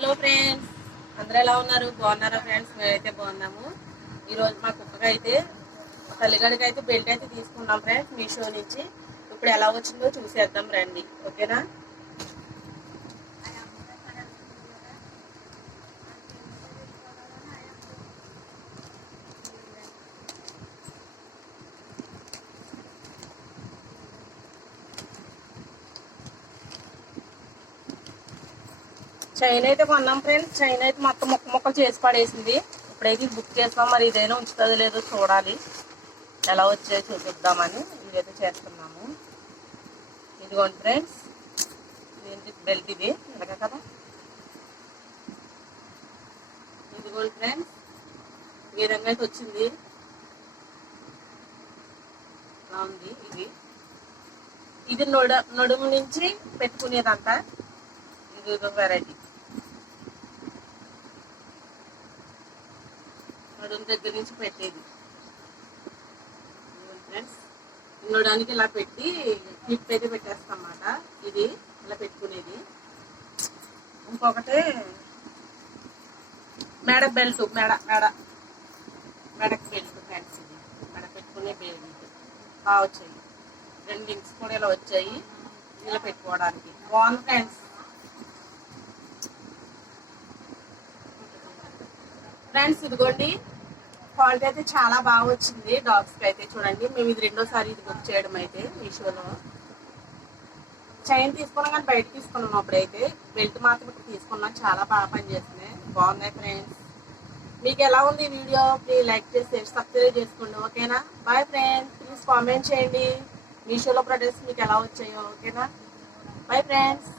Hello friends అందరూ ఎలా ఉన్నారు? బాగున్నారా ఫ్రెండ్స్ మేమైతే బాగున్నాము. ఈరోజు మా కుక్కకైతే అయితే తల్లిగడికి అయితే బెల్ట్ అయితే తీసుకున్నాం ఫ్రెండ్స్ మీషో నుంచి. ఇప్పుడు ఎలా వచ్చిందో చూసేద్దాం రండి. ఓకేనా? చైన్ అయితే కొన్నాం ఫ్రెండ్స్ చైన్ అయితే మొత్తం ముక్క ముక్కలు చేసి పడేసింది. ఇప్పుడైతే బుక్ చేస్తాం. మరి ఇదైనా ఉంచుతుందో లేదో చూడాలి. ఎలా వచ్చాయో చూపిద్దామని ఇదైతే చేస్తున్నాము. ఇదిగోండి ఫ్రెండ్స్ ఇదేంటి బెల్ట్ ఇది? ఇలాగ కదా? ఇదిగోండి ఫ్రెండ్స్ ఈ విధంగా అయితే వచ్చింది. ఇలా ఉంది ఇది? ఇది నొడ నడుము నుంచి పెట్టుకునేదంట. ఇది వెరైటీ నడుము దగ్గర నుంచి పెట్టేది. ఫ్రెండ్స్ ఉండడానికి ఇలా పెట్టి క్లిప్ అయితే పెట్టేస్తాం అన్నమాట ఇది ఇలా పెట్టుకునేది. ఇంకొకటి మెడ బెల్ట్ మెడ మెడ మెడకి బెల్ట్ ఫ్రెండ్స్ ఇది. మెడ పెట్టుకునే బెల్ట్. బాగా వచ్చాయి. రెండు లింక్స్ కూడా ఇలా వచ్చాయి. ఇలా పెట్టుకోవడానికి. బాగుంది ఫ్రెండ్స్ ఫ్రెండ్స్ ఇదిగోండి. క్వాలిటీ అయితే చాలా బాగా వచ్చింది. డాగ్స్కి అయితే చూడండి. మేము ఇది రెండోసారి ఇది బుక్ చేయడం అయితే మీషోలో. చైన్ తీసుకున్నాం కానీ బయట తీసుకున్నాం అప్పుడైతే. బెల్ట్ మాత్రం ఇప్పుడు తీసుకున్నాం. చాలా బాగా పనిచేస్తున్నాయి. బాగున్నాయి ఫ్రెండ్స్ మీకు ఎలా ఉంది ఈ వీడియో ప్లీజ్ లైక్ చేసి సబ్స్క్రైబ్ చేసుకోండి. ఓకేనా బాయ్ ఫ్రెండ్స్ ప్లీజ్ కామెంట్ చేయండి. మీషోలో ప్రొడక్ట్స్ మీకు ఎలా వచ్చాయో. ఓకేనా బాయ్ ఫ్రెండ్స్